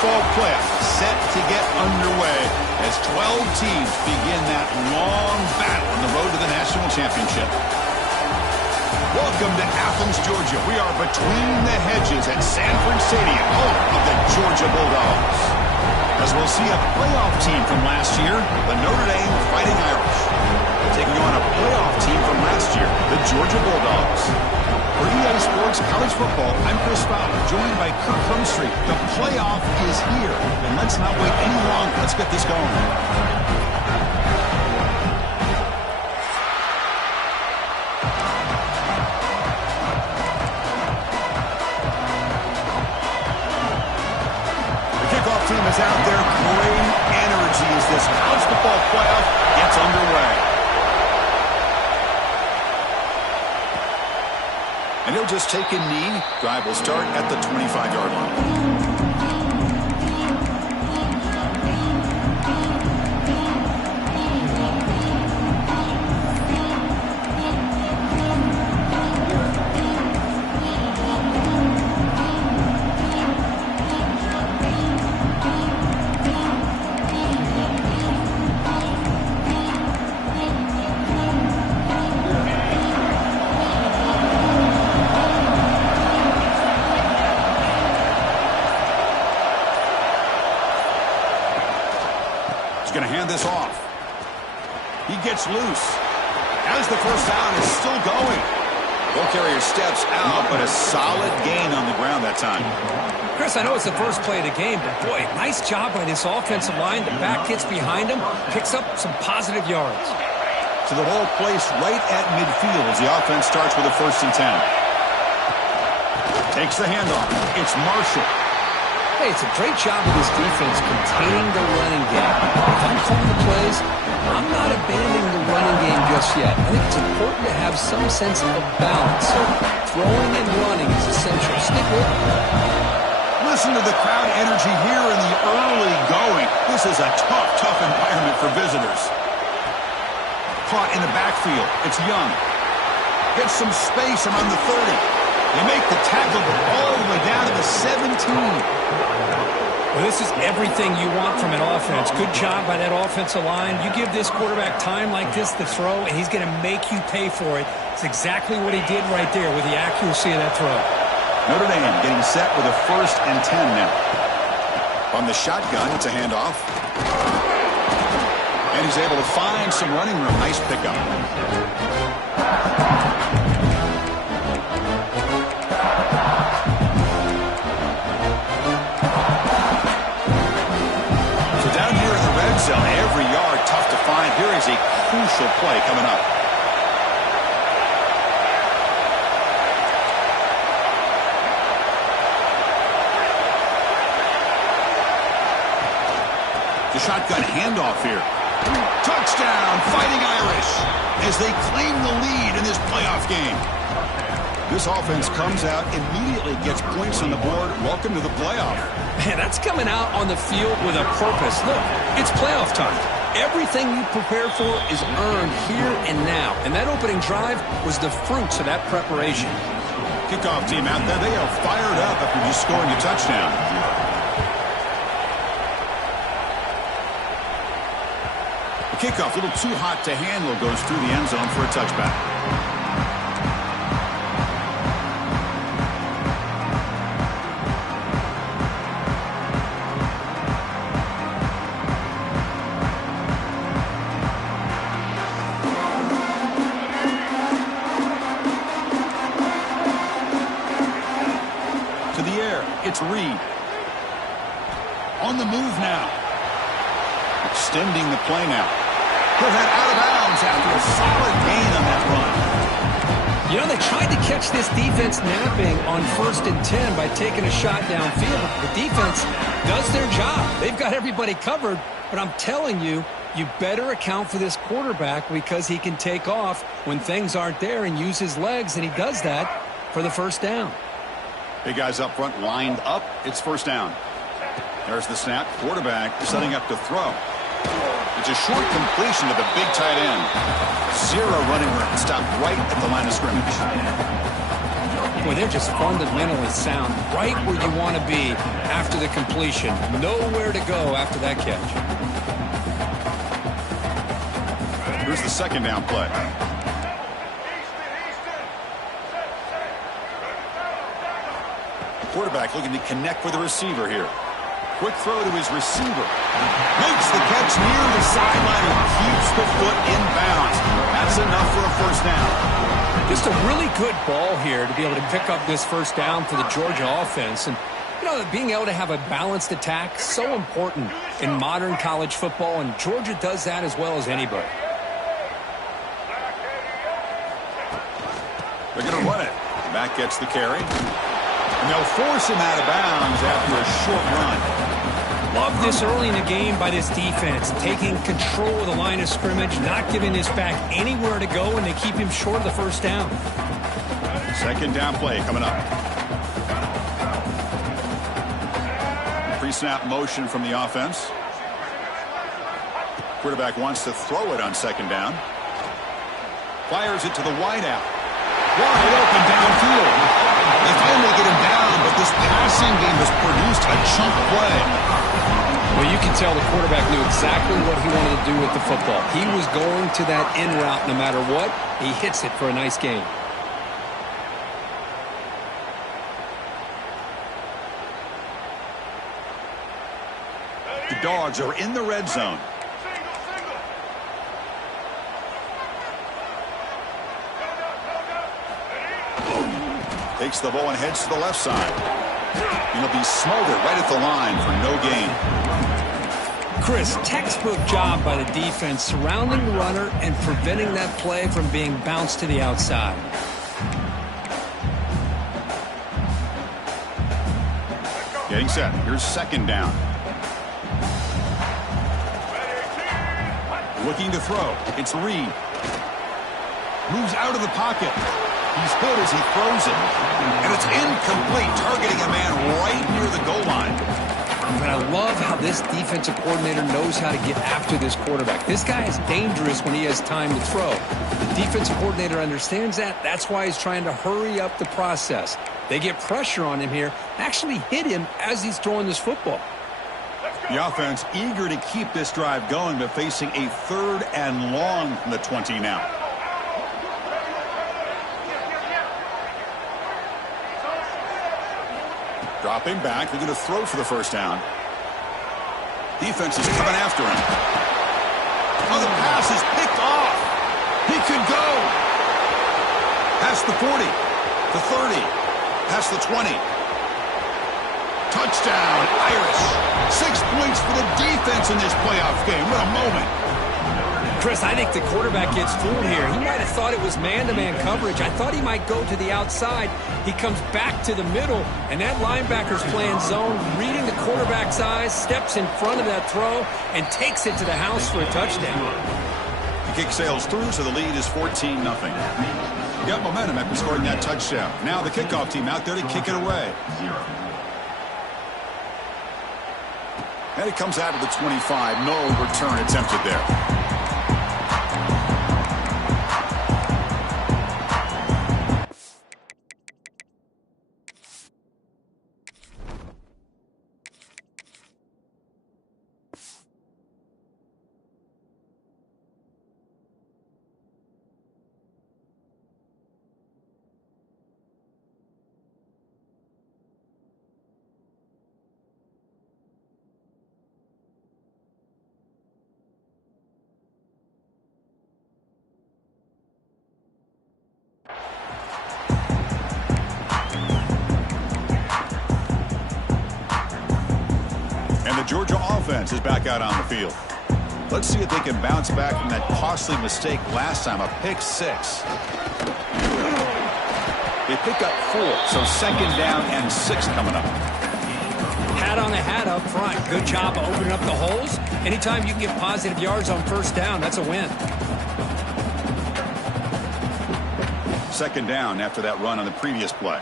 football playoffs set to get underway as 12 teams begin that long battle on the road to the national championship. Welcome to Athens, Georgia. We are between the hedges at Sanford Stadium, home of the Georgia Bulldogs. As we'll see a playoff team from last year, the Notre Dame Fighting Irish, taking on a playoff team from last year, the Georgia Bulldogs. For EA Sports College Football, I'm Chris Fowler, joined by Kirk Humstreet. The playoff is here, and let's not wait any longer. Let's get this going. Team is out there. Great energy as this college football playoff gets underway. And he'll just take a knee. Drive will start at the 25-yard line. Going to hand this off. He gets loose. As the first down is still going. Ball carrier steps out, but a solid gain on the ground that time. Chris, I know it's the first play of the game, but boy, nice job by this offensive line. The back hits behind him, picks up some positive yards. So the whole place right at midfield as the offense starts with a 1st and 10. Takes the handoff. It's Marshall. Hey, it's a great job of this defense containing the running game. If I'm calling the plays, I'm not abandoning the running game just yet. I think it's important to have some sense of balance. So throwing and running is essential. Stick with it. Listen to the crowd energy here in the early going. This is a tough environment for visitors. Caught in the backfield. It's Young. Gets some space around the 30. They make the tackle all the way down to the 17. Well, this is everything you want from an offense. Good job by that offensive line. You give this quarterback time like this to throw, and he's going to make you pay for it. It's exactly what he did right there with the accuracy of that throw. Notre Dame getting set with a 1st and 10 now. On the shotgun, it's a handoff. And he's able to find some running room. Nice pickup. Every yard tough to find. Here is a crucial play coming up. The shotgun handoff here. Touchdown, Fighting Irish, as they claim the lead in this playoff game. This offense comes out, immediately gets points on the board. Welcome to the playoff. Man, that's coming out on the field with a purpose. Look, it's playoff time. Everything you prepare for is earned here and now. And that opening drive was the fruits of that preparation. Kickoff team out there. They are fired up after just scoring a touchdown. The kickoff, a little too hot to handle, goes through the end zone for a touchback. It's Reed. On the move now. Extending the play now. He'll head out of bounds after a solid gain on that run. You know, they tried to catch this defense napping on 1st and 10 by taking a shot downfield. The defense does their job. They've got everybody covered. But I'm telling you, you better account for this quarterback because he can take off when things aren't there and use his legs, and he does that for the 1st down. Big guys up front lined up. It's 1st down. There's the snap. Quarterback setting up to throw. It's a short completion to the big tight end. Zero running room. Stopped right at the line of scrimmage. Boy, they're just fundamentally sound, right where you want to be after the completion. Nowhere to go after that catch. Here's the second down play. Quarterback looking to connect with the receiver here. Quick throw to his receiver. Makes the catch near the sideline and keeps the foot in bounds. That's enough for a first down. Just a really good ball here to be able to pick up this first down for the Georgia offense. And, you know, being able to have a balanced attack, so important in modern college football, and Georgia does that as well as anybody. They're going to run it. Back gets the carry. And they'll force him out of bounds after a short run. Love this early in the game by this defense, taking control of the line of scrimmage, not giving this back anywhere to go, and they keep him short of the first down. Second down play coming up. Pre-snap motion from the offense. Quarterback wants to throw it on second down. Fires it to the wideout. Wide open downfield. They finally get him down, but this passing game has produced a chunk play. Well, you can tell the quarterback knew exactly what he wanted to do with the football. He was going to that in route no matter what. He hits it for a nice gain. The Dogs are in the red zone. Takes the ball and heads to the left side. And he'll be smothered right at the line for no gain. Chris, textbook job by the defense surrounding the runner and preventing that play from being bounced to the outside. Getting set. Here's second down. Looking to throw. It's Reed. Moves out of the pocket. He's hit as he throws it. And it's incomplete, targeting a man right near the goal line. But I love how this defensive coordinator knows how to get after this quarterback. This guy is dangerous when he has time to throw. The defensive coordinator understands that. That's why he's trying to hurry up the process. They get pressure on him here, actually hit him as he's throwing this football. The offense eager to keep this drive going, but facing a 3rd and long from the 20 now. Dropping back, they're going to throw for the first down. Defense is coming after him. Oh, the pass is picked off. He could go. Past the 40, the 30, past the 20. Touchdown, Irish. 6 points for the defense in this playoff game. What a moment. Chris, I think the quarterback gets fooled here. He might have thought it was man-to-man coverage. I thought he might go to the outside. He comes back to the middle, and that linebacker's playing zone, reading the quarterback's eyes, steps in front of that throw, and takes it to the house for a touchdown. The kick sails through, so the lead is 14-0. Got momentum after scoring that touchdown. Now the kickoff team out there to kick it away. And it comes out of the 25. No return attempted there. Georgia offense is back out on the field. Let's see if they can bounce back from that costly mistake last time, a pick 6. They pick up 4, so second down and 6 coming up. Hat on the hat up front. Good job of opening up the holes. Anytime you can get positive yards on first down, that's a win. Second down after that run on the previous play.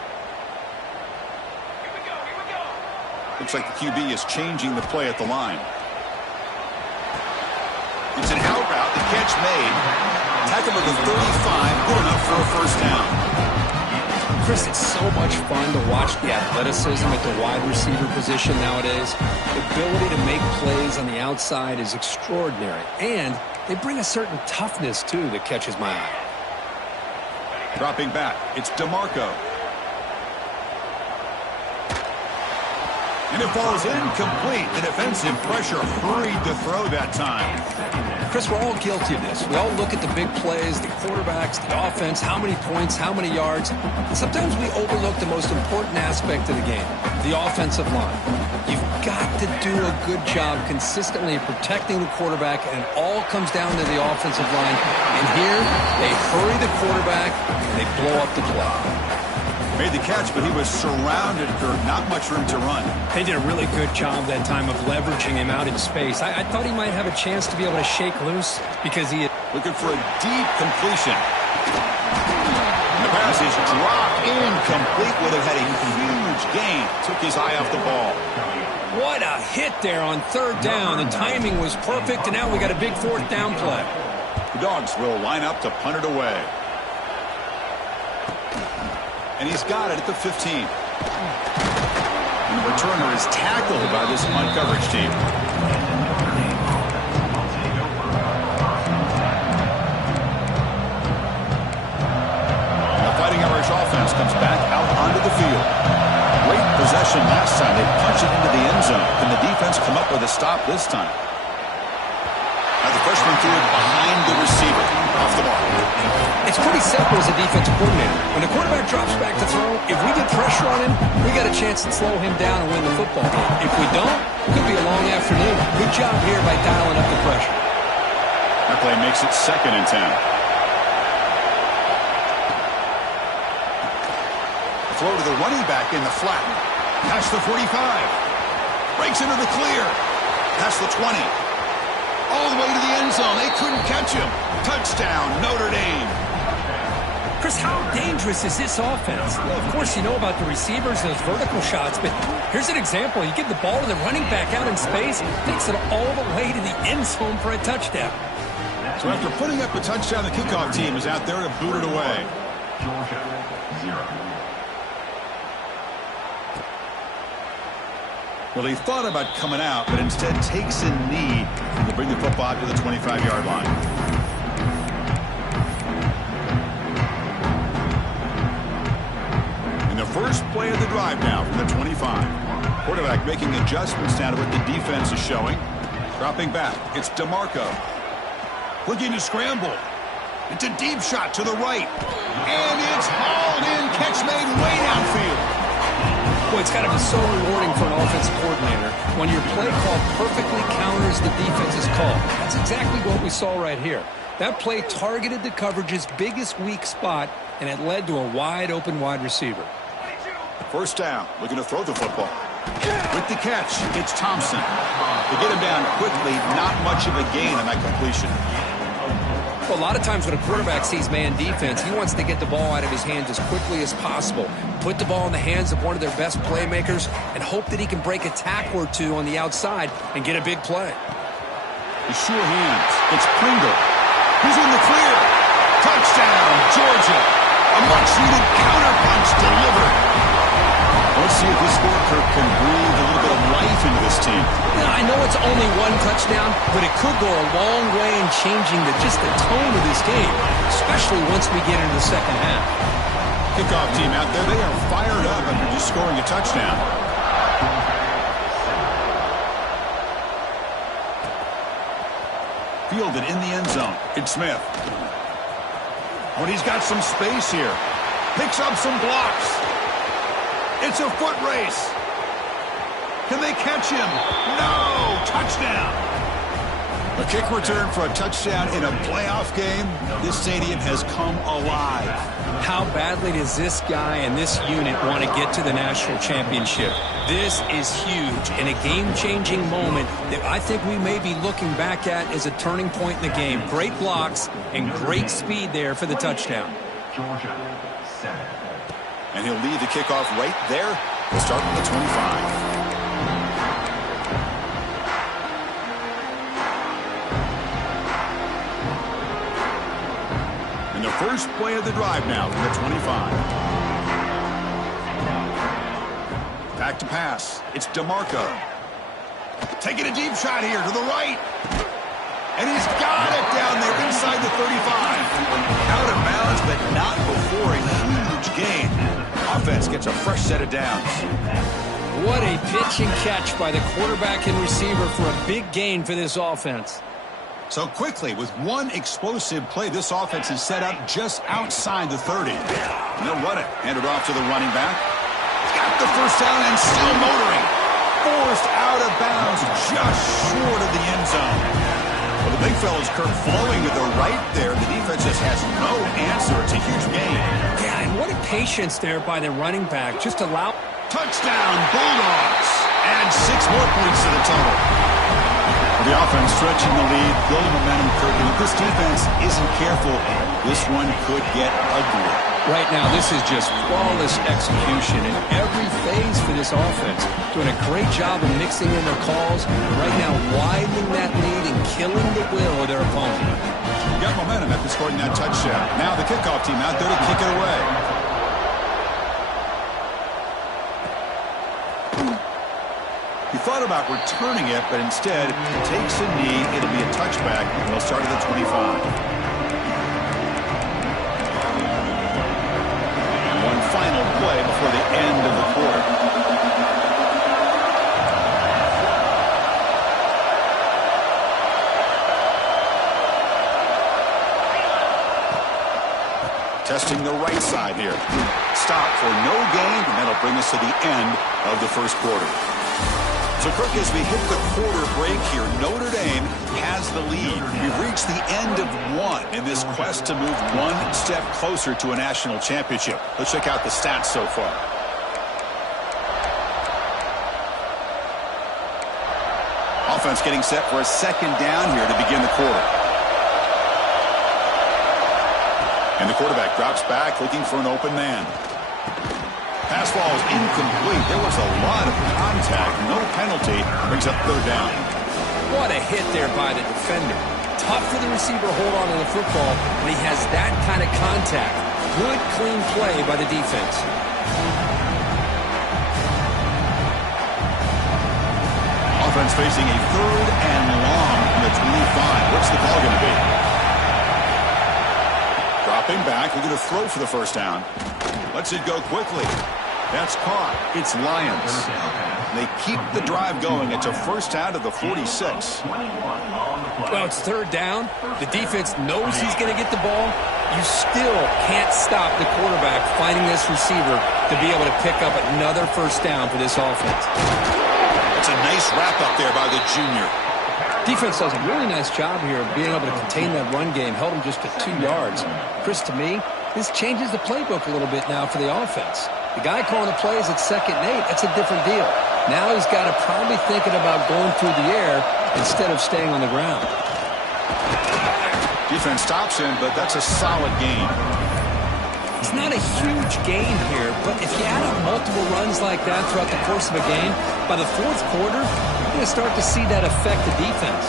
Looks like the QB is changing the play at the line. It's an out route. The catch made. Tackle of the 35. Good enough for a first down. Chris, it's so much fun to watch the athleticism at the wide receiver position nowadays. The ability to make plays on the outside is extraordinary. And they bring a certain toughness, too, that catches my eye. Dropping back, it's DeMarco. And it falls incomplete. The defensive pressure hurried the throw that time. Chris, we're all guilty of this. We all look at the big plays, the quarterbacks, the offense, how many points, how many yards. And sometimes we overlook the most important aspect of the game, the offensive line. You've got to do a good job consistently protecting the quarterback, and it all comes down to the offensive line. And here, they hurry the quarterback, and they blow up the play. Made the catch, but he was surrounded for not much room to run. They did a really good job that time of leveraging him out in space. I thought he might have a chance to be able to shake loose because he had... Looking for a deep completion. The pass is dropped incomplete. Would have had a huge gain. Took his eye off the ball. What a hit there on third down. The timing was perfect, and now we got a big fourth down play. The Dogs will line up to punt it away. And he's got it at the 15. And the returner is tackled by this punt coverage team. And the Fighting Irish offense comes back out onto the field. Great possession last time. They punch it into the end zone. Can the defense come up with a stop this time? Now the freshman threw it behind the receiver. Off the mark. It's pretty simple as a defensive coordinator. When the quarterback drops back to throw, if we get pressure on him, we got a chance to slow him down and win the football game. If we don't, it could be a long afternoon. Good job here by dialing up the pressure. That play makes it 2nd and 10. Throw to the running back in the flat. Past the 45. Breaks into the clear. Past the 20. All the way to the end zone. They couldn't catch him. Touchdown, Notre Dame. Chris, how dangerous is this offense? Well, of course, you know about the receivers, those vertical shots, but here's an example. You give the ball to the running back out in space, takes it all the way to the end zone for a touchdown. So after putting up a touchdown, the kickoff team is out there to boot it away. Georgia, 0. Well, he thought about coming out, but instead takes a knee to bring the football out to the 25-yard line. In the first play of the drive now from the 25. Quarterback making adjustments now to what the defense is showing. Dropping back, it's DeMarco. Looking to scramble. It's a deep shot to the right. And it's hauled in. Catch made way downfield. Boy, it's got to be so rewarding for an offensive coordinator when your play call perfectly counters the defense's call. That's exactly what we saw right here. That play targeted the coverage's biggest weak spot, and it led to a wide-open wide receiver. First down, looking to throw the football. With the catch, it's Thompson. They get him down quickly, not much of a gain on that completion. Well, a lot of times when a quarterback sees man defense, he wants to get the ball out of his hands as quickly as possible, put the ball in the hands of one of their best playmakers, and hope that he can break a tackle or two on the outside and get a big play. The sure hands. It's Pringle. He's in the clear. Touchdown, Georgia. A much-needed counterpunch delivered. Let's see if this score can breathe a little bit of life into this team. Now, I know it's only one touchdown, but it could go a long way in changing just the tone of this game, especially once we get into the second half. Kickoff team out there, they are fired up after just scoring a touchdown. Fielded in the end zone. It's Smith. Oh, and he's got some space here. Picks up some blocks. It's a foot race. Can they catch him? No! Touchdown! A kick return for a touchdown in a playoff game. This stadium has come alive. How badly does this guy and this unit want to get to the national championship? This is huge and a game-changing moment that I think we may be looking back at as a turning point in the game. Great blocks and great speed there for the touchdown. Georgia, 7. And he'll lead the kickoff right there. We'll start with the 25. And the first play of the drive now from the 25. Back to pass. It's DeMarco. Taking a deep shot here to the right. And he's got it down there inside the 35. Out of bounds, but not before a huge gain. Offense gets a fresh set of downs. What a pitch and catch by the quarterback and receiver for a big gain for this offense. So quickly, with one explosive play, this offense is set up just outside the 30. And they'll run it. Hand it off to the running back. He's got the first down and still motoring. Forced out of bounds just short of the end zone. Well, the big fella's Kirk flowing to the right there. The defense just has no answer. It's a huge gain. Yeah, and what a patience there by the running back. Just allow... Touchdown, Bulldogs. Add 6 more points to the total. The offense stretching the lead, building momentum, Kirk. And if this defense isn't careful, this one could get ugly. Right now, this is just flawless execution in every phase for this offense. Doing a great job of mixing in their calls. Right now, widening that lead and killing the will of their opponent. Got momentum after scoring that touchdown. Now the kickoff team out there to kick it away. He thought about returning it, but instead takes a knee. It'll be a touchback, and they'll start at the 25. One final play before the end of the quarter. Testing the right side here. Stop for no gain, and that'll bring us to the end of the first quarter. So, Kirk, as we hit the quarter break here, Notre Dame has the lead. We've reached the end of one in this quest to move one step closer to a national championship. Let's check out the stats so far. Offense getting set for a second down here to begin the quarter. And the quarterback drops back looking for an open man. Pass ball is incomplete. There was a lot of contact. No penalty. Brings up third down. What a hit there by the defender. Tough for the receiver to hold on to the football when he has that kind of contact. Good, clean play by the defense. Offense facing a third and long from the 25. What's the call going to be? Dropping back. We're going to throw for the first down. Lets it go quickly. That's caught. It's Lions. They keep the drive going. It's a first down to the 46. Well, it's third down. The defense knows he's going to get the ball. You still can't stop the quarterback finding this receiver to be able to pick up another first down for this offense. That's a nice wrap-up there by the junior. Defense does a really nice job here of being able to contain that run game. Held him just to 2 yards. Chris, to me, this changes the playbook a little bit now for the offense. The guy calling the plays at 2nd and 8, that's a different deal. Now he's got to probably thinking about going through the air instead of staying on the ground. Defense stops him, but that's a solid gain. It's not a huge gain here, but if you add up multiple runs like that throughout the course of a game, by the 4th quarter, you're going to start to see that affect the defense.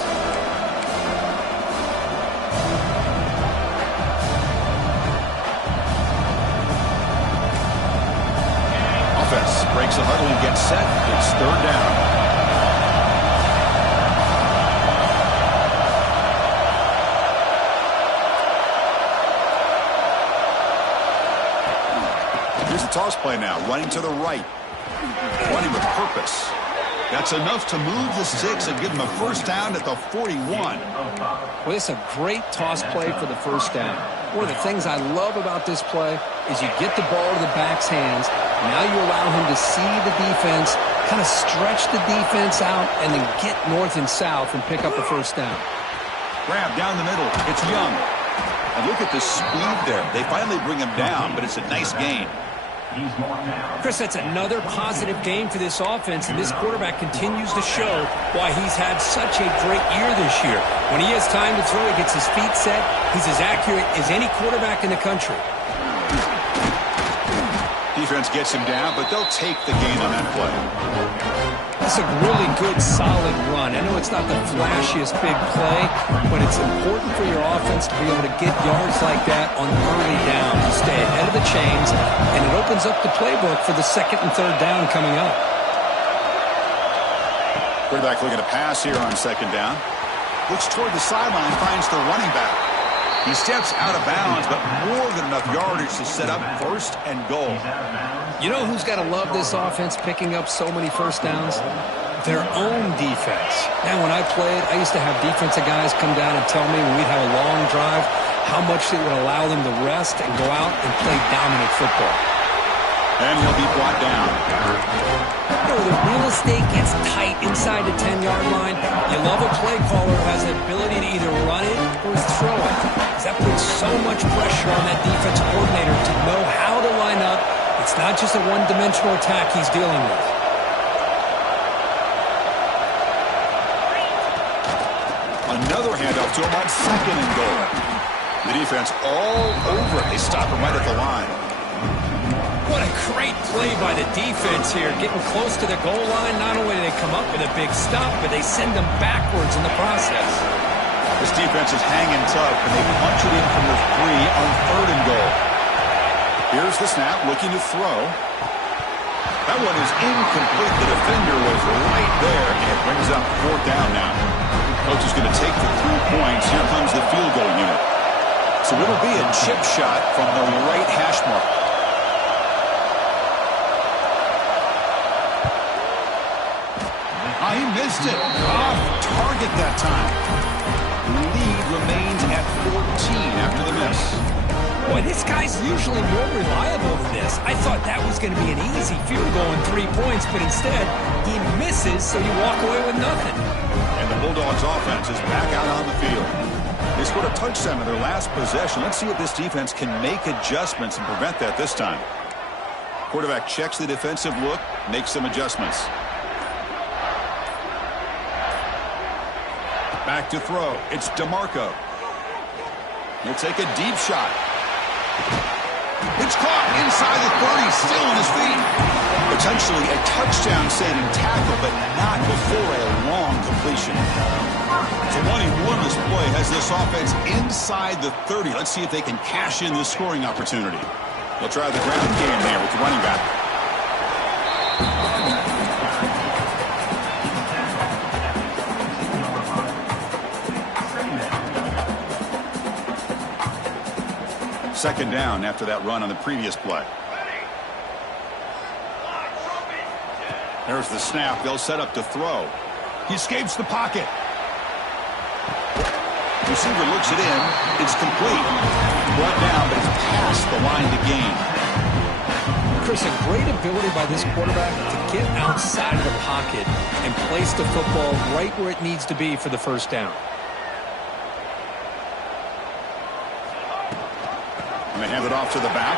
Offense breaks a huddle and gets set. It's third down. Here's the toss play now. Running to the right. Running with purpose. That's enough to move the sticks and give them a first down at the 41. Well, it's a great toss play for the first down. One of the things I love about this play is you get the ball to the back's hands. Now you allow him to see the defense, kind of stretch the defense out, and then get north and south and pick up a first down. Grab down the middle. It's Young. And look at the speed there. They finally bring him down, but it's a nice gain. Chris, that's another positive game for this offense, and this quarterback continues to show why he's had such a great year this year. When he has time to throw, he gets his feet set. He's as accurate as any quarterback in the country. Defense gets him down, but they'll take the gain on that play. That's a really good, solid run. I know it's not the flashiest big play, but it's important for your offense to be able to get yards like that on early downs. You stay ahead of the chains, and it opens up the playbook for the 2nd and 3rd down coming up. Quarterback looking to pass here on second down. Looks toward the sideline, finds the running back. He steps out of bounds, but more than enough yardage to set up first and goal. You know who's got to love this offense picking up so many first downs? Their own defense. Now, when I played, I used to have defensive guys come down and tell me when we'd have a long drive how much it would allow them to rest and go out and play dominant football. And he'll be brought down. You know, the real estate gets tight inside the 10-yard line. You love a play caller who has the ability to either run it or throw it. That puts so much pressure on that defensive coordinator to know how to line up. It's not just a one-dimensional attack he's dealing with. Another handoff to him on second and goal. The defense all over it. They stop him right at the line. What a great play by the defense here. Getting close to the goal line, not only do they come up with a big stop, but they send them backwards in the process. This defense is hanging tough, and they punch it in from the 3 on third and goal. Here's the snap, looking to throw. That one is incomplete. The defender was right there, and it brings up fourth down now. Coach is going to take the 3 points. Here comes the field goal unit. So it'll be a chip shot from the right hash mark. He missed it. Off target that time. Lead remains at 14 after the miss. Boy, this guy's usually more reliable than this. I thought that was going to be an easy field goal in 3 points, but instead, he misses, so you walk away with nothing. And the Bulldogs offense is back out on the field. They scored a touchdown in their last possession. Let's see if this defense can make adjustments and prevent that this time. Quarterback checks the defensive look, makes some adjustments. Back to throw. It's DeMarco. He'll take a deep shot. It's caught inside the 30, still on his feet. Potentially a touchdown-saving tackle, but not before a long completion. So 1-1 play has this offense inside the 30. Let's see if they can cash in this scoring opportunity. They'll try the ground game there with the running back. Second down after that run on the previous play. There's the snap. They'll set up to throw. He escapes the pocket. Receiver looks it in. It's complete. Brought down, but it's past the line to gain. Chris, a great ability by this quarterback to get outside of the pocket and place the football right where it needs to be for the first down. And they hand it off to the back.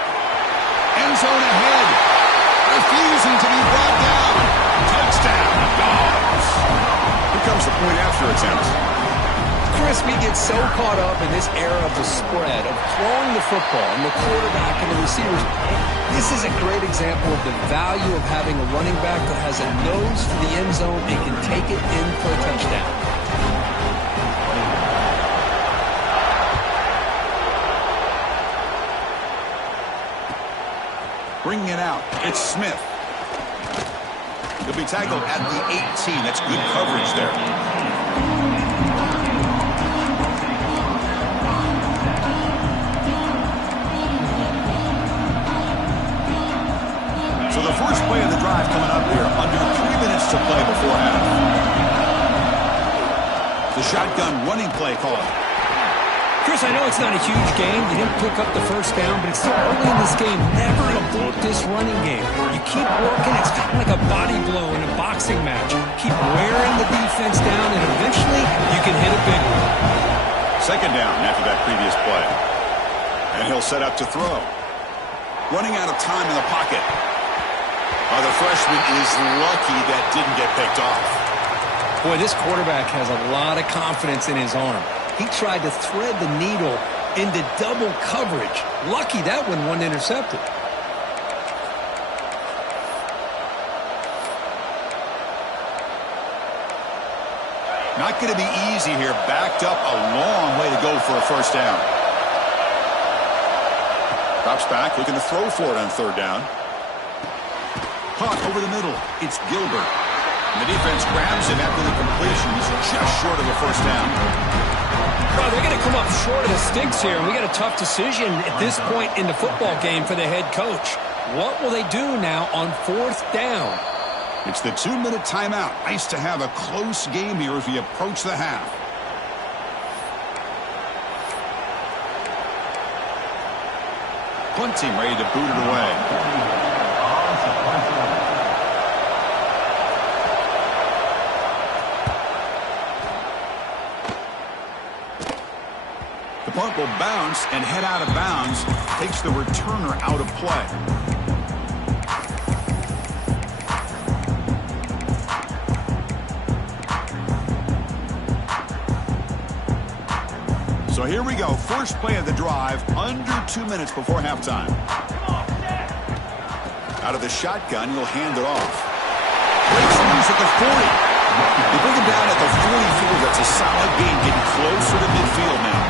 End zone ahead. Refusing to be brought down. Touchdown, Dogs. Here comes the point after attempt. Chris, we get so caught up in this era of the spread, of throwing the football and the quarterback and the receivers. This is a great example of the value of having a running back that has a nose for the end zone and can take it in for a touchdown. Bringing it out, it's Smith. He'll be tackled at the 18. That's good coverage there. So the first play of the drive coming up here, under 3 minutes to play before half. The shotgun running play call. Chris, I know it's not a huge game. You didn't pick up the first down, but it's still early in this game. Never abort this running game. You keep working. It's kind of like a body blow in a boxing match. Keep wearing the defense down, and eventually you can hit a big one. Second down after that previous play. And he'll set up to throw. Running out of time in the pocket. The freshman is lucky that didn't get picked off. Boy, this quarterback has a lot of confidence in his arm. He tried to thread the needle into double coverage. Lucky that one wasn't intercepted. Not going to be easy here. Backed up a long way to go for a first down. Drops back, looking to throw for it on third down. Caught over the middle. It's Gilbert. The defense grabs him after the completion. He's just short of the first down. Well, they're going to come up short of the sticks here. We got a tough decision at this point in the football game for the head coach. What will they do now on 4th down? It's the 2-minute timeout. Nice to have a close game here as we approach the half. Punt team ready to boot it away. The punt will bounce and head out of bounds. Takes the returner out of play. So here we go. First play of the drive, under 2 minutes before halftime. Out of the shotgun, he'll hand it off. Breaks loose at the 40. They bring him down at the 44. That's a solid gain, getting closer to midfield now.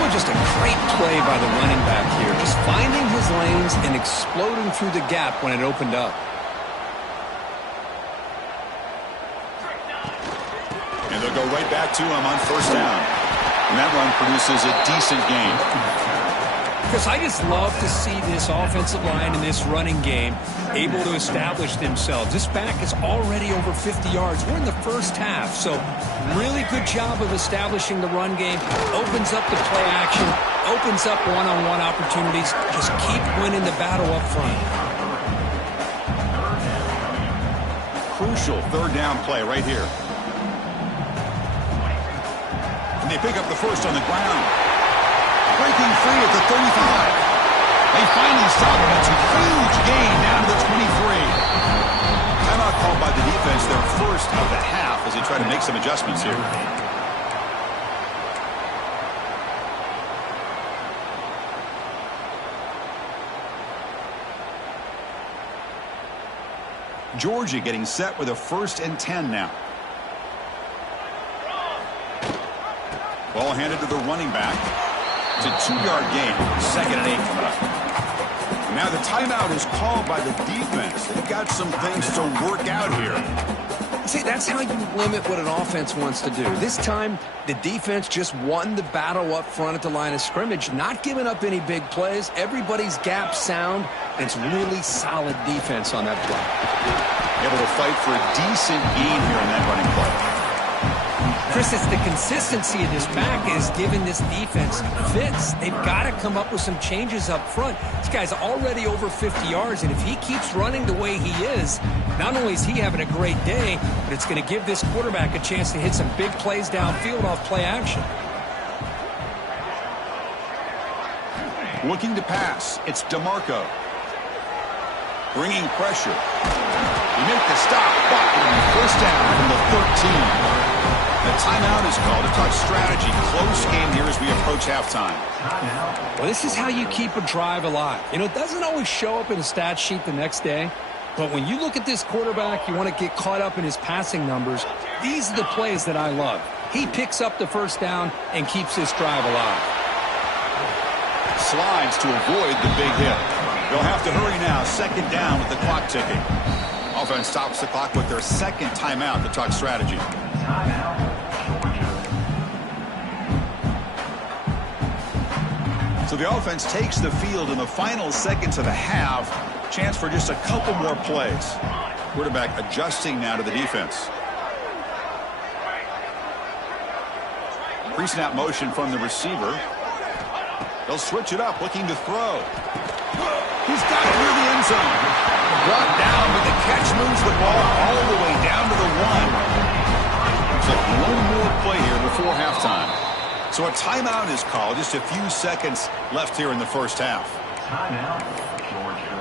Boy, just a great play by the running back here. Just finding his lanes and exploding through the gap when it opened up. And they'll go right back to him on first down. And that run produces a decent gain. Because I just love to see this offensive line and this running game able to establish themselves. This back is already over 50 yards. We're in the first half, so really good job of establishing the run game. Opens up the play action, opens up one-on-one opportunities. Just keep winning the battle up front. Crucial 3rd down play right here. And they pick up the first on the ground. Breaking free at the 35. They finally stop him. It's a huge gain down to the 23. Timeout called by the defense, their first of the half, as they try to make some adjustments here. Georgia getting set with a 1st and 10 now. Ball handed to the running back. It's a 2-yard gain. 2nd and 8 coming up. Now the timeout is called by the defense. They've got some things to work out here. See, that's how you limit what an offense wants to do. This time, the defense just won the battle up front at the line of scrimmage, not giving up any big plays. Everybody's gap sound, and it's really solid defense on that play. Able to fight for a decent gain here in that running play. Chris, it's the consistency of this back is giving this defense fits. They've got to come up with some changes up front. This guy's already over 50 yards, and if he keeps running the way he is, not only is he having a great day, but it's going to give this quarterback a chance to hit some big plays downfield off play action. Looking to pass. It's DeMarco. Bringing pressure. He make the stop, but first down from the 13. The timeout is called to talk strategy. Close game here as we approach halftime. Well, this is how you keep a drive alive. You know, it doesn't always show up in a stat sheet the next day, but when you look at this quarterback, you want to get caught up in his passing numbers. These are the plays that I love. He picks up the first down and keeps this drive alive. Slides to avoid the big hit. They'll have to hurry now. 2nd down with the clock ticking. Offense stops the clock with their 2nd timeout to talk strategy. So the offense takes the field in the final seconds of the half. Chance for just a couple more plays. Quarterback adjusting now to the defense. Pre-snap motion from the receiver. They'll switch it up, looking to throw. He's got it near the end zone. Brought down, but the catch moves the ball all the way down to the 1. Looks like one more play here before halftime. So a timeout is called. Just a few seconds left here in the first half. Timeout, Georgia.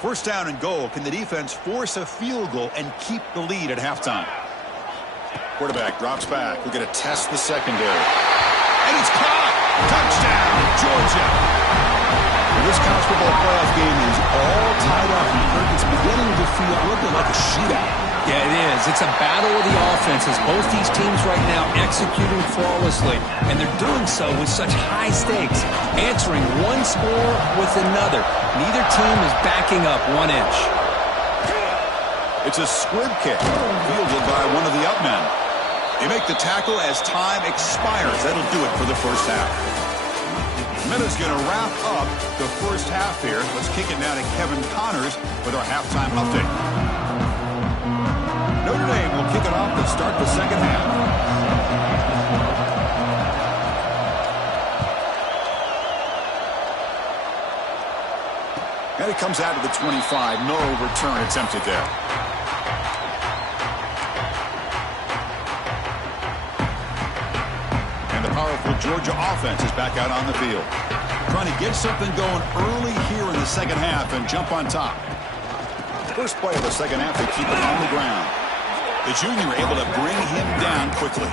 First down and goal. Can the defense force a field goal and keep the lead at halftime? Quarterback drops back. We're going to test the secondary. And it's caught! Touchdown, Georgia! Well, this college football playoff game is all tied up. It's beginning to feel a little bit like a shootout. Yeah, it is. It's a battle of the offenses. Both these teams right now executing flawlessly, and they're doing so with such high stakes, answering one score with another. Neither team is backing up 1 inch. It's a squib kick, fielded by one of the up men. They make the tackle as time expires. That'll do it for the first half. Minute's going to wrap up the first half here. Let's kick it now to Kevin Connors with our halftime update. Notre Dame will kick it off to start the second half. And it comes out to the 25. No return attempted there. And the powerful Georgia offense is back out on the field. Trying to get something going early here in the second half and jump on top. First play of the second half, they keep it on the ground. The junior able to bring him down quickly.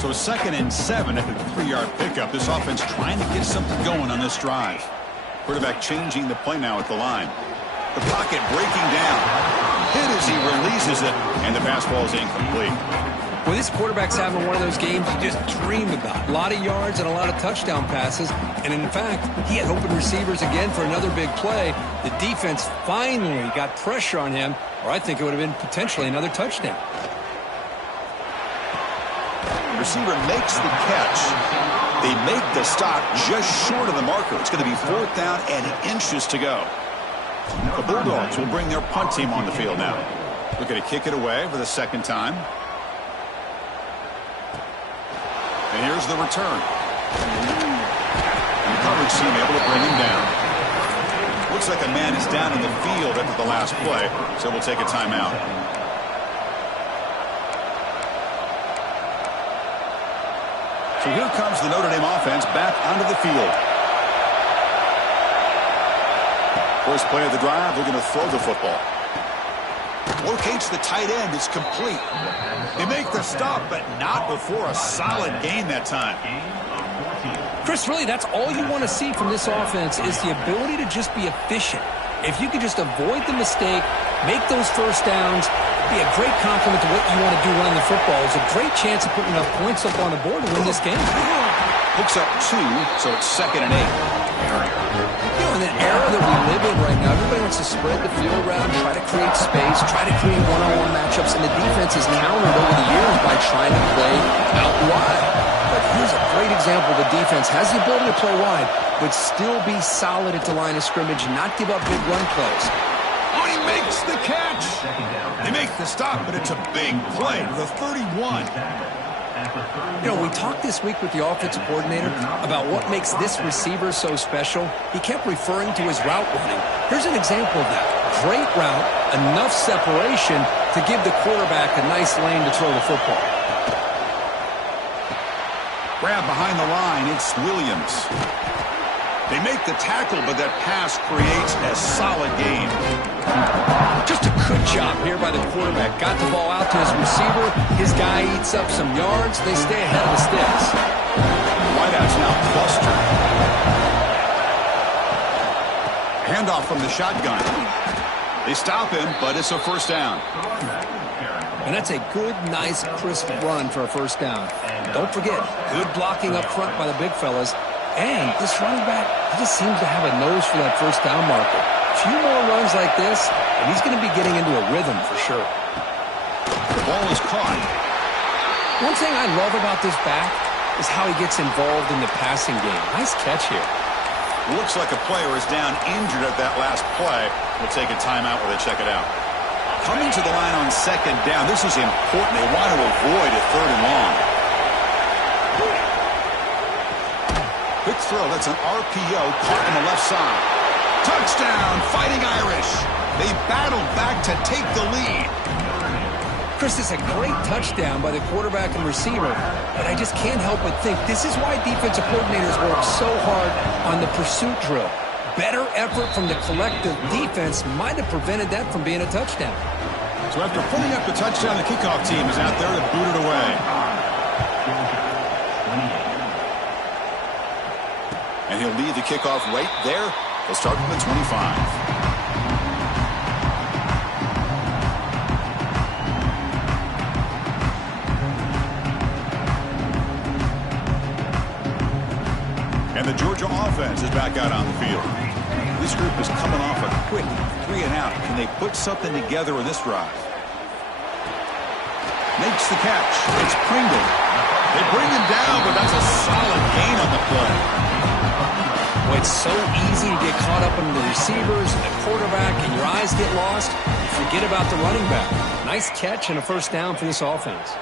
So 2nd and 7 after the 3-yard pickup. This offense trying to get something going on this drive. Quarterback changing the play now at the line. The pocket breaking down. Hit as he releases it, and the pass ball is incomplete. Well, this quarterback's having one of those games you just dream about. A lot of yards and a lot of touchdown passes. And in fact, he had open receivers again for another big play. The defense finally got pressure on him, or I think it would have been potentially another touchdown. Receiver makes the catch. They make the stop just short of the marker. It's going to be 4th down and inches to go. The Bulldogs will bring their punt team on the field now. Looking to kick it away for the second time. And here's the return. And the coverage team able to bring him down. Looks like a man is down in the field after the last play, so we'll take a timeout. So here comes the Notre Dame offense back onto the field. First play of the drive, they're going to throw the football. Locates the tight end. It's complete. They make the stop, but not before a solid gain that time. Chris, really, that's all you want to see from this offense is the ability to just be efficient. If you can just avoid the mistake, make those first downs, be a great compliment to what you want to do running the football. It's a great chance of putting enough points up on the board to win this game. Picks up 2, so it's 2nd and 8. You know, in the era that we live in right now, everybody wants to spread the field around, try to create space, try to create one-on-one matchups, and the defense has countered over the years by trying to play out wide. But here's a great example. The defense has the ability to play wide, but still be solid at the line of scrimmage, not give up big run plays. Oh, he makes the catch. They make the stop, but it's a big play to the 31. You know, we talked this week with the offensive coordinator about what makes this receiver so special. He kept referring to his route running. Here's an example of that. Great route, enough separation to give the quarterback a nice lane to throw the football. Grab behind the line, it's Williams. They make the tackle, but that pass creates a solid gain. Just a good job here by the quarterback. Got the ball out to his receiver. His guy eats up some yards. They stay ahead of the sticks. Wideout's now clustered. Handoff from the shotgun. They stop him, but it's a first down. And that's a good, nice, crisp run for a first down. Don't forget, good blocking up front by the big fellas. And this running back, he just seems to have a nose for that first down marker. A few more runs like this, and he's going to be getting into a rhythm for sure. The ball is caught. One thing I love about this back is how he gets involved in the passing game. Nice catch here. Looks like a player is down injured at that last play. We'll take a timeout while they check it out. Coming to the line on 2nd down. This is important. They want to avoid a 3rd and long. Quick throw. That's an RPO caught on the left side. Touchdown, Fighting Irish. They battled back to take the lead. Chris, it's a great touchdown by the quarterback and receiver, but I just can't help but think this is why defensive coordinators work so hard on the pursuit drill. Better effort from the collective defense might have prevented that from being a touchdown. So after putting up the touchdown, the kickoff team is out there to boot it away. And he'll lead the kickoff right there. He'll start from the 25. And the Georgia offense is back out on the field. This group is coming off a quick 3-and-out. Can they put something together in this drive? Makes the catch. It's Pringle. They bring him down, but that's a solid gain on the play. Well, it's so easy to get caught up in the receivers and the quarterback, and your eyes get lost. You forget about the running back. Nice catch and a first down for this offense.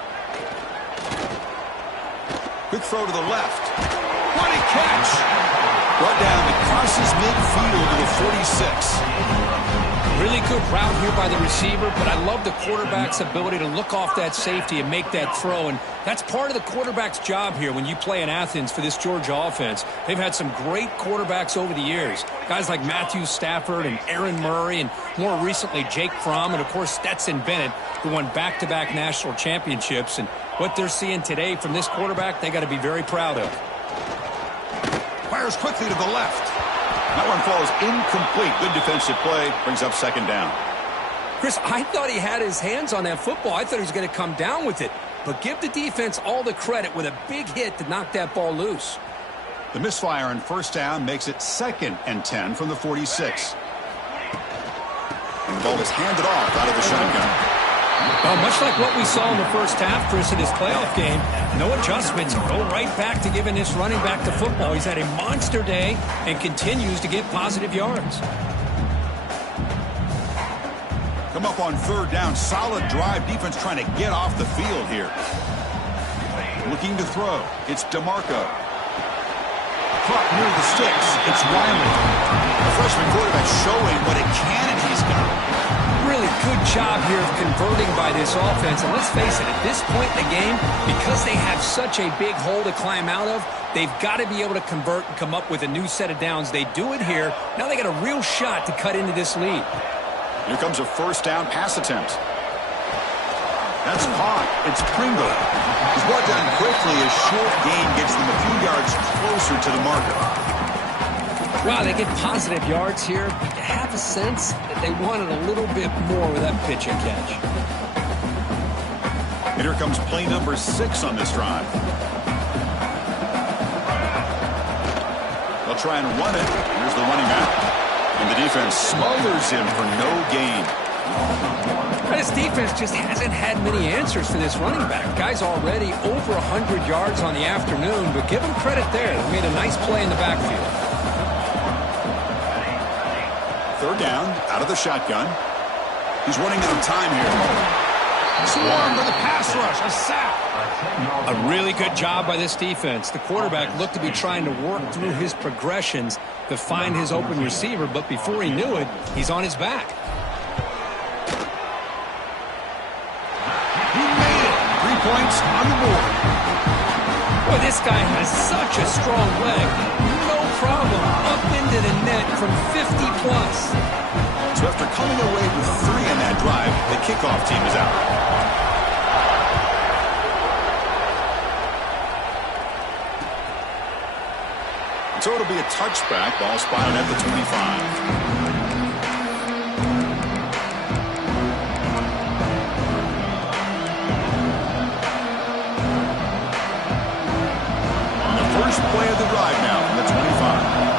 Quick throw to the left. What a catch! Brought down, it crosses midfield to the 46. Really good route here by the receiver, but I love the quarterback's ability to look off that safety and make that throw, and that's part of the quarterback's job here when you play in Athens for this Georgia offense. They've had some great quarterbacks over the years, guys like Matthew Stafford and Aaron Murray, and more recently Jake Fromm, and of course Stetson Bennett, who won back-to-back national championships. And what they're seeing today from this quarterback, they got to be very proud of. Fires quickly to the left. That one falls incomplete. Good defensive play. Brings up second down. Chris, I thought he had his hands on that football. I thought he was going to come down with it. But give the defense all the credit with a big hit to knock that ball loose. The misfire on first down makes it 2nd and 10 from the 46. And the ball is handed off out of the shotgun. Well, much like what we saw in the first half, Chris, in his playoff game, no adjustments. Go right back to giving this running back the football. He's had a monster day and continues to get positive yards. Come up on third down. Solid drive. Defense trying to get off the field here. Looking to throw. It's DeMarco. Caught near the sticks. It's Wiley. The freshman quarterback showing what a cannon he's got. Really good job here of converting by this offense. And let's face it, at this point in the game, because they have such a big hole to climb out of, they've got to be able to convert and come up with a new set of downs. They do it here. Now they got a real shot to cut into this lead. Here comes a first down pass attempt. That's caught. It's Pringle. He's brought down quickly. A short gain gets them a few yards closer to the marker. Wow, they get positive yards here, but you have a sense that they wanted a little bit more with that pitch and catch. And here comes play number 6 on this drive. They'll try and run it. Here's the running back. And the defense smothers him for no gain. This defense just hasn't had many answers for this running back. Guy's already over 100 yards on the afternoon, but give him credit there. They made a nice play in the backfield. Third down, out of the shotgun. He's running out of time here. Swarmed with a pass rush, a sack. A really good job by this defense. The quarterback looked to be trying to work through his progressions to find his open receiver, but before he knew it, he's on his back. He made it. 3 points on the board. Boy, this guy has such a strong leg. Problem up into the net from 50-plus. So after coming away with 3 in that drive, the kickoff team is out. So it'll be a touchback. Ball spotted at the 25. First play of the drive now from the 25.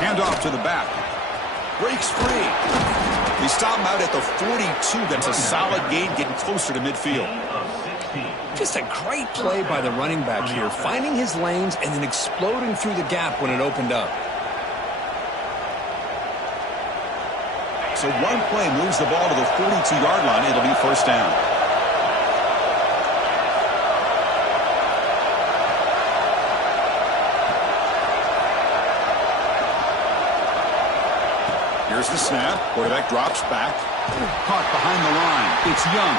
Handoff to the back. Breaks free. They stop him out at the 42. That's a solid gain, getting closer to midfield. Just a great play by the running back here, finding his lanes and then exploding through the gap when it opened up. So one play moves the ball to the 42-yard line. It'll be first down. Here's the snap. Quarterback drops back. Caught behind the line. It's Young.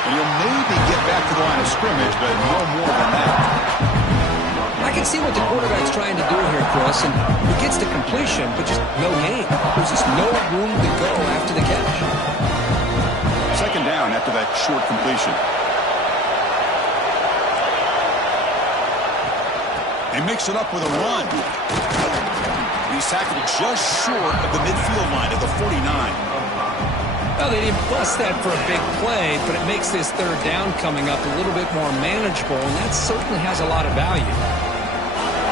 And he'll maybe get back to the line of scrimmage, but no more than that. I can see what the quarterback's trying to do here, Chris, and he gets the completion, but just no gain. There's just no room to go after the catch. Second down after that short completion. They mix it up with a run. He's tackled just short of the midfield line at the 49. Well, they didn't bust that for a big play, but it makes this third down coming up a little bit more manageable, and that certainly has a lot of value.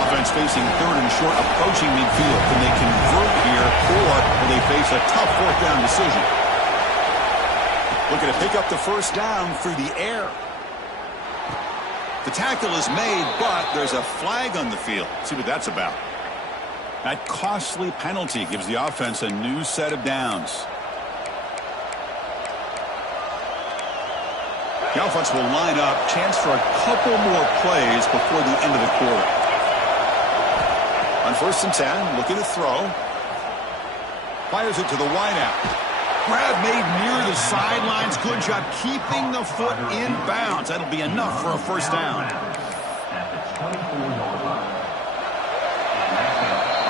Offense facing third and short, approaching midfield. Can they convert here, or will they face a tough fourth down decision? Looking to pick up the first down through the air. The tackle is made, but there's a flag on the field. See what that's about. That costly penalty gives the offense a new set of downs. The offense will line up. Chance for a couple more plays before the end of the quarter. On 1st and 10, looking to throw. Fires it to the wideout. Grab made near the sidelines. Good job keeping the foot in bounds. That'll be enough for a first down.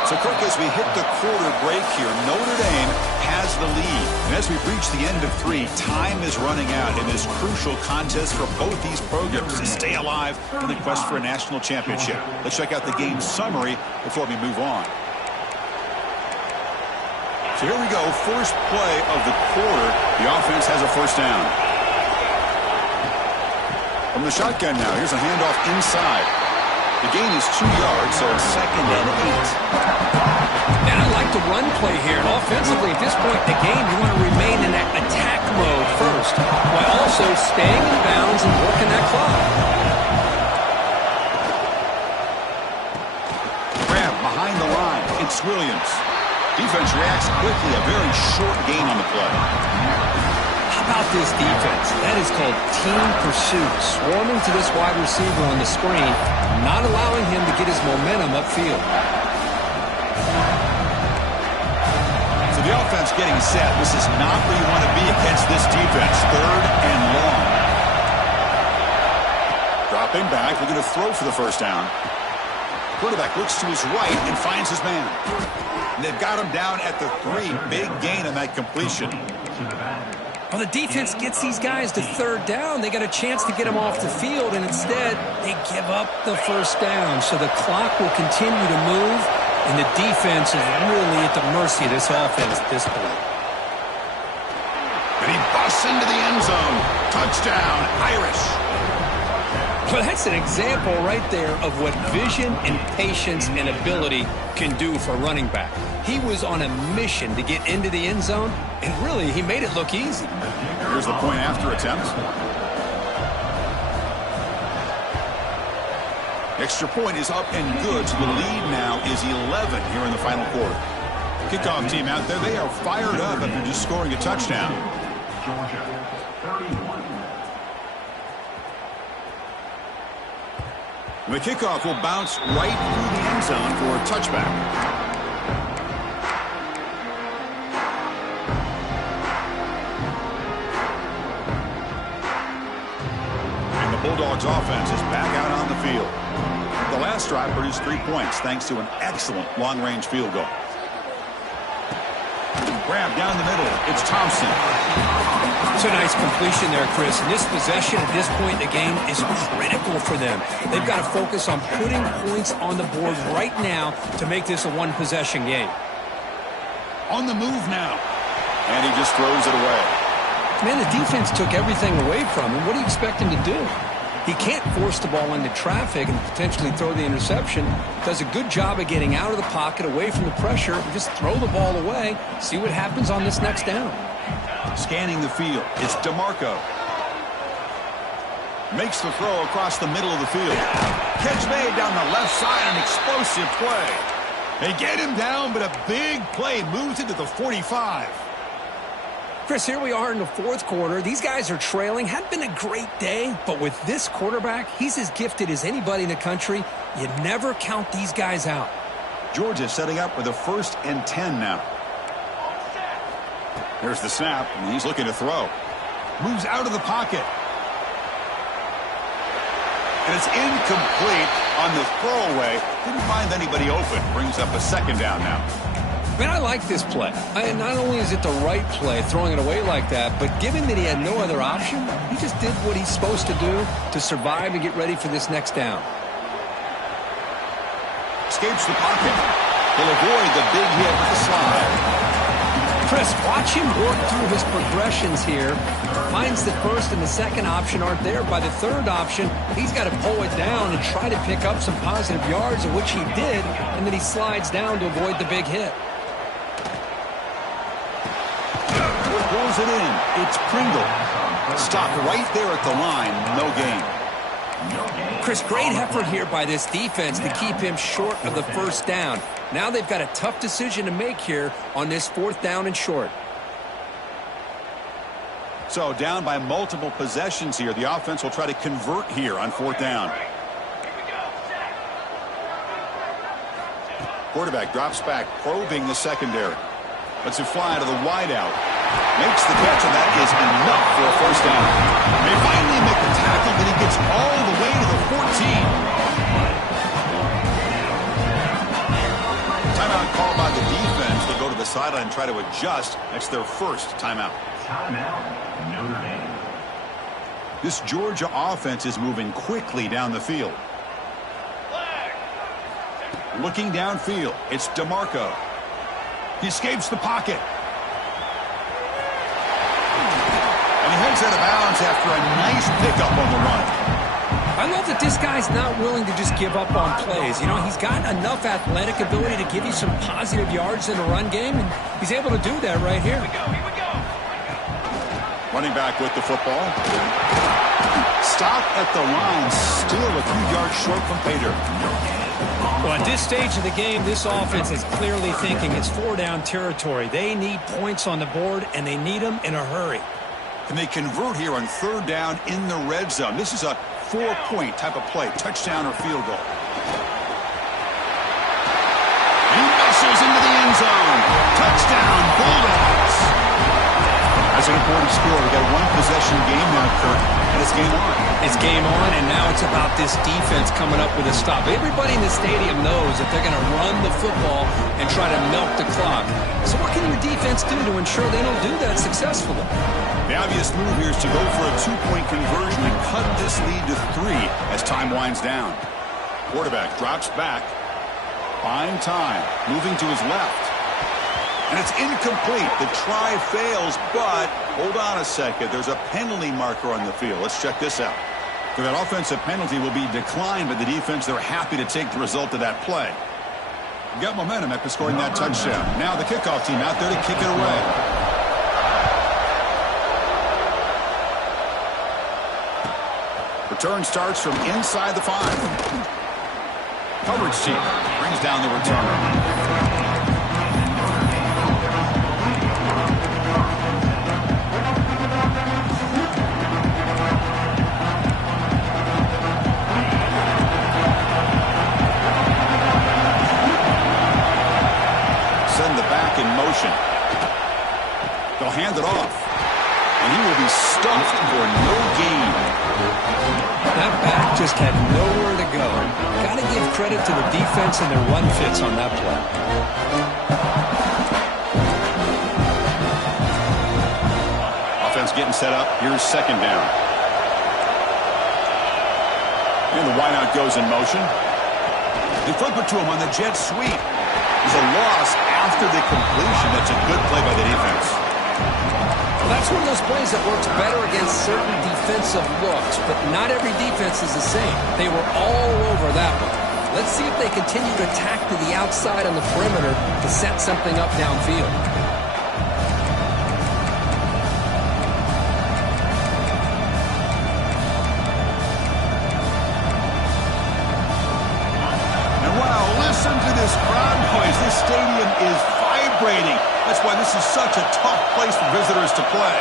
So, Kirk, as we hit the quarter break here, Notre Dame has the lead. And as we've reached the end of 3, time is running out in this crucial contest for both these programs to stay alive in the quest for a national championship. Let's check out the game summary before we move on. So here we go, first play of the quarter. The offense has a first down. From the shotgun now, here's a handoff inside. The gain is 2 yards, so it's 2nd and 8. And I like the run play here. And offensively, at this point in the game, you want to remain in that attack mode first, while also staying in bounds and working that clock. Grab behind the line. It's Williams. Defense reacts quickly. A very short gain on the play. How about this defense? That is called team pursuit. Swarming to this wide receiver on the screen, not allowing him to get his momentum upfield. So the offense getting set. This is not where you want to be against this defense. 3rd and long. Dropping back. Looking to throw for the first down. Quarterback looks to his right and finds his man. And they've got him down at the 3. Big gain on that completion. Well, the defense gets these guys to 3rd down. They got a chance to get them off the field, and instead they give up the first down. So the clock will continue to move, and the defense is really at the mercy of this offense at this point. And he busts into the end zone. Touchdown, Irish. Well, that's an example right there of what vision and patience and ability can do for a running back. He was on a mission to get into the end zone, and really, he made it look easy. Here's the point after attempt. Extra point is up and good, so the lead now is 11 here in the final quarter. Kickoff team out there, they are fired up after just scoring a touchdown. Georgia, 31. The kickoff will bounce right through the end zone for a touchback. And the Bulldogs offense is back out on the field. The last drive produced 3 points thanks to an excellent long-range field goal. Grab down the middle. It's Thompson. It's a nice completion there, Chris. And this possession at this point in the game is critical for them. They've got to focus on putting points on the board right now to make this a one-possession game. On the move now. And he just throws it away. Man, the defense took everything away from him. What do you expect him to do? He can't force the ball into traffic and potentially throw the interception. Does a good job of getting out of the pocket, away from the pressure, and just throw the ball away. See what happens on this next down. Scanning the field. It's DeMarco. Makes the throw across the middle of the field. Catch made down the left side. An explosive play. They get him down, but a big play moves into the 45. Chris, here we are in the 4th quarter. These guys are trailing. Hadn't been a great day, but with this quarterback, he's as gifted as anybody in the country. You never count these guys out. Georgia setting up with a 1st and 10 now. There's the snap, and he's looking to throw. Moves out of the pocket. And it's incomplete on the throwaway. Didn't find anybody open. Brings up a 2nd down now. Man, I like this play. Not only is it the right play, throwing it away like that, but given that he had no other option, he just did what he's supposed to do to survive and get ready for this next down. Escapes the pocket. He'll avoid the big hit with the slide. Chris, watch him work through his progressions here. Finds the first and the second option aren't there. By the third option, he's got to pull it down and try to pick up some positive yards, of which he did, and then he slides down to avoid the big hit. Pulls it in. It's Pringle. Stop right there at the line. No gain. Chris, great effort here by this defense to keep him short of the first down. Now they've got a tough decision to make here on this 4th down and short. So down by multiple possessions here. The offense will try to convert here on 4th down. Quarterback drops back, probing the secondary. Lets it fly to the wideout. Makes the catch, and that is enough for a 1st down. They finally make the tackle, but he gets all the way to the 14. Timeout called by the defense. They'll go to the sideline and try to adjust. That's their first timeout. Timeout, Notre Dame. This Georgia offense is moving quickly down the field. Looking downfield, it's DeMarco. He escapes the pocket. And he heads out of bounds after a nice pickup on the run. I love that this guy's not willing to just give up on plays. You know, he's got enough athletic ability to give you some positive yards in the run game, and he's able to do that right here. Running back with the football. Stop at the line, still a few yards short from pay dirt. Well, at this stage of the game, this offense is clearly thinking it's 4-down territory. They need points on the board, and they need them in a hurry. Can they convert here on 3rd down in the red zone? This is a 4-point type of play, touchdown or field goal. He muscles into the end zone. Touchdown, Bulldogs. That's an important score. We've got a 1-possession game now, Kurt, and it's game on. It's game on, and now it's about this defense coming up with a stop. Everybody in the stadium knows that they're going to run the football and try to milk the clock. So what can your defense do to ensure they don't do that successfully? The obvious move here is to go for a 2-point conversion and cut this lead to 3 as time winds down. Quarterback drops back. Buying time. Moving to his left. And it's incomplete. The try fails, but hold on a second. There's a penalty marker on the field. Let's check this out. So that offensive penalty will be declined by the defense. They're happy to take the result of that play. Got momentum after scoring that touchdown. Now the kickoff team out there to kick it away. Return starts from inside the 5. Coverage team brings down the returner. Send the back in motion. They'll hand it off. And he will be stuffed for no gain. That back just had nowhere to go. Got to give credit to the defense and their run fits on that play. Offense getting set up. Here's 2nd down. And the wideout goes in motion. They flip it to him on the jet sweep. There's a loss after the completion. That's a good play by the defense. Well, that's one of those plays that works better against certain defensive looks, but not every defense is the same. They were all over that one. Let's see if they continue to attack to the outside on the perimeter to set something up downfield. And wow, listen to this crowd noise. This stadium is vibrating. That's why this is such a tough place for visitors to play.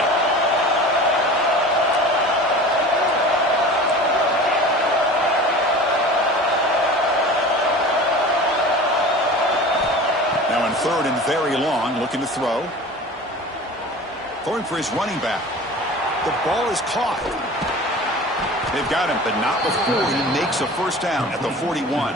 Now in 3rd and very long, looking to throw. Throwing for his running back. The ball is caught. They've got him, but not before he makes a 1st down at the 41.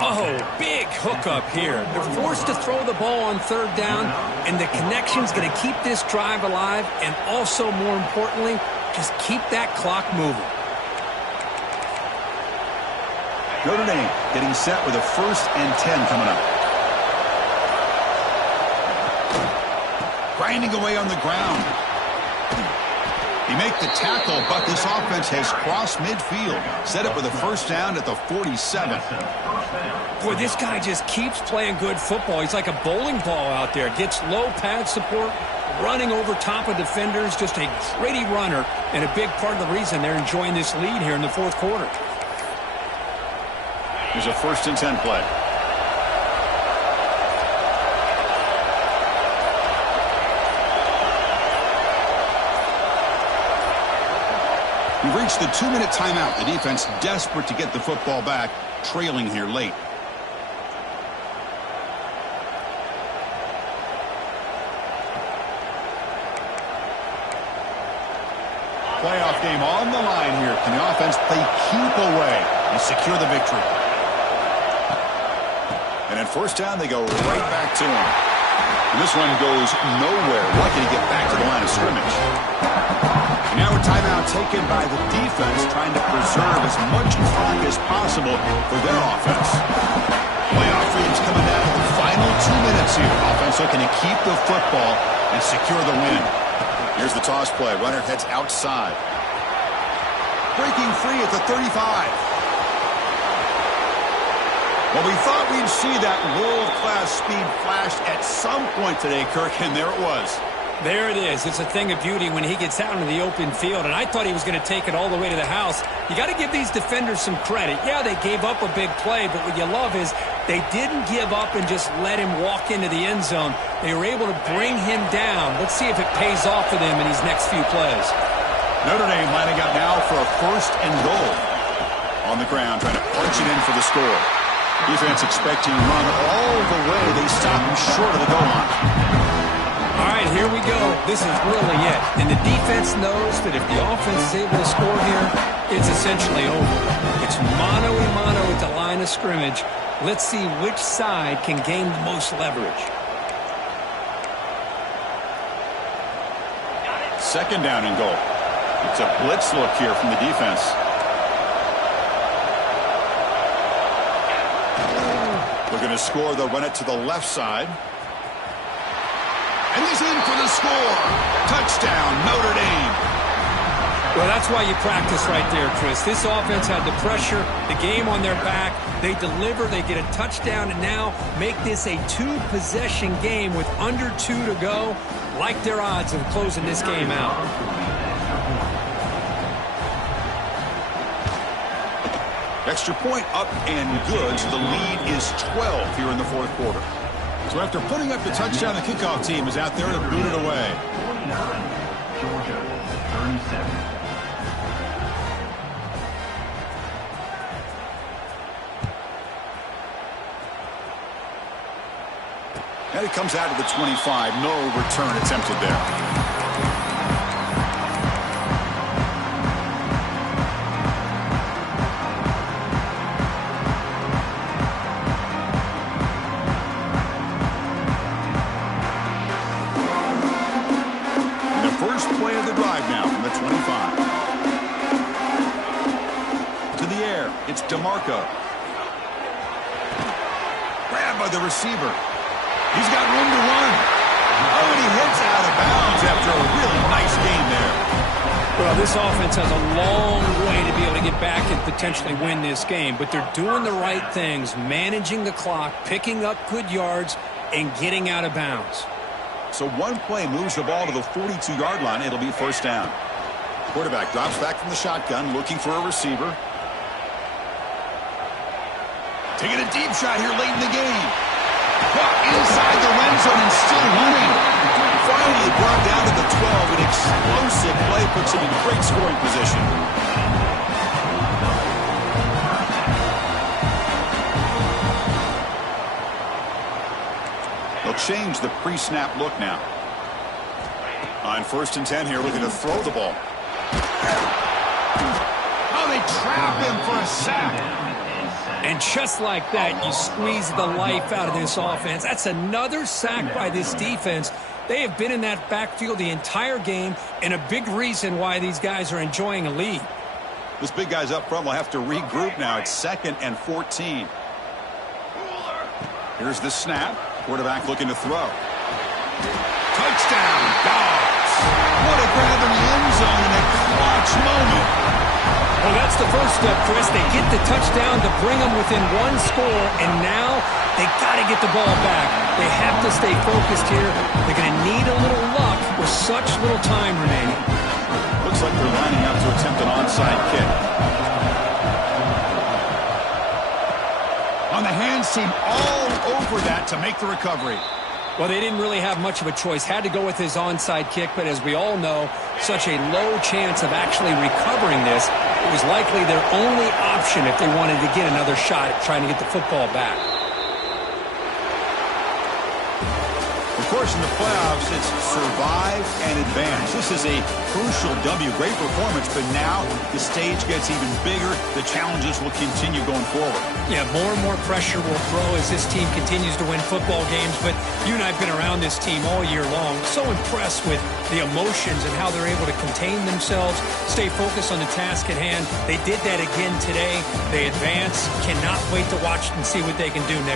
Oh, big hookup here. They're forced to throw the ball on 3rd down, and the connection's going to keep this drive alive, and also, more importantly, just keep that clock moving. Notre Dame getting set with a 1st and 10 coming up. grinding away on the ground. He made the tackle, but this offense has crossed midfield. Set up with a first down at the 47. Boy, this guy just keeps playing good football. He's like a bowling ball out there. Gets low pad support, running over top of defenders. Just a gritty runner, and a big part of the reason they're enjoying this lead here in the fourth quarter. Here's a 1st and 10 play. We've reached the 2-minute timeout. The defense desperate to get the football back, trailing here late. Playoff game on the line here. Can the offense play keep away and secure the victory? And at first down, they go right back to him. And this one goes nowhere. Lucky to get back to the line of scrimmage. And now a timeout taken by the defense, trying to preserve as much clock as possible for their offense. Playoff game's coming down to the final 2 minutes here. Offense looking to keep the football and secure the win. Here's the toss play. Runner heads outside. Breaking free at the 35. Well, we thought we'd see that world-class speed flashed at some point today, Kirk, and there it was. There it is. It's a thing of beauty when he gets out into the open field, and I thought he was going to take it all the way to the house. You got to give these defenders some credit. Yeah, they gave up a big play, but what you love is they didn't give up and just let him walk into the end zone. They were able to bring him down. Let's see if it pays off for them in these next few plays. Notre Dame lining up now for a 1st and goal. On the ground, trying to punch it in for the score. Defense expecting to run all the way. They stop him short of the goal line. All right, here we go. This is really it. And the defense knows that if the offense is able to score here, it's essentially over. It's mano-a-mano at the line of scrimmage. Let's see which side can gain the most leverage. 2nd down and goal. It's a blitz look here from the defense. Looking to score, they'll run it to the left side. And he's in for the score. Touchdown, Notre Dame. Well, that's why you practice right there, Chris. This offense had the pressure, the game on their back. They deliver, they get a touchdown, and now make this a 2-possession game with under 2 to go. Like their odds of closing this game out. Extra point up and good, so the lead is 12 here in the fourth quarter. So after putting up the touchdown, the kickoff team is out there to boot it away. 49, Georgia, 37. And it comes out of the 25. No return attempted there. Play of the drive now from the 25. To the air, it's DeMarco. Grabbed by the receiver. He's got room to run. Oh, and he hits out of bounds after a really nice game there. Well, this offense has a long way to be able to get back and potentially win this game, but they're doing the right things, managing the clock, picking up good yards, and getting out of bounds. So one play moves the ball to the 42-yard line. It'll be first down. Quarterback drops back from the shotgun, looking for a receiver. Taking a deep shot here late in the game. Caught inside the red zone and still running. Finally brought down to the 12. An explosive play puts him in great scoring position. They'll change the pre-snap look now. On 1st and 10 here, looking to throw the ball. Oh, they trap him for a sack. And just like that, you squeeze the life out of this offense. That's another sack by this defense. They have been in that backfield the entire game, and a big reason why these guys are enjoying a lead. This big guy's up front will have to regroup now. It's 2nd and 14. Here's the snap. Quarterback looking to throw. touchdown, Dogs. What a grab in the end zone in a clutch moment. Well, that's the first step, Chris. They get the touchdown to bring them within one score, and now they got to get the ball back. They have to stay focused here. They're going to need a little luck with such little time remaining. Looks like they're lining up to attempt an onside kick. On the hands team all over that to make the recovery. Well, they didn't really have much of a choice. Had to go with his onside kick, but as we all know, such a low chance of actually recovering this. It was likely their only option if they wanted to get another shot at trying to get the football back. Of course, in the playoffs, it's survive and advance. This is a crucial W. Great performance, but now the stage gets even bigger. The challenges will continue going forward. Yeah, more and more pressure will grow as this team continues to win football games, but you and I have been around this team all year long. So impressed with the emotions and how they're able to contain themselves, stay focused on the task at hand. They did that again today. They advance. Cannot wait to watch and see what they can do next.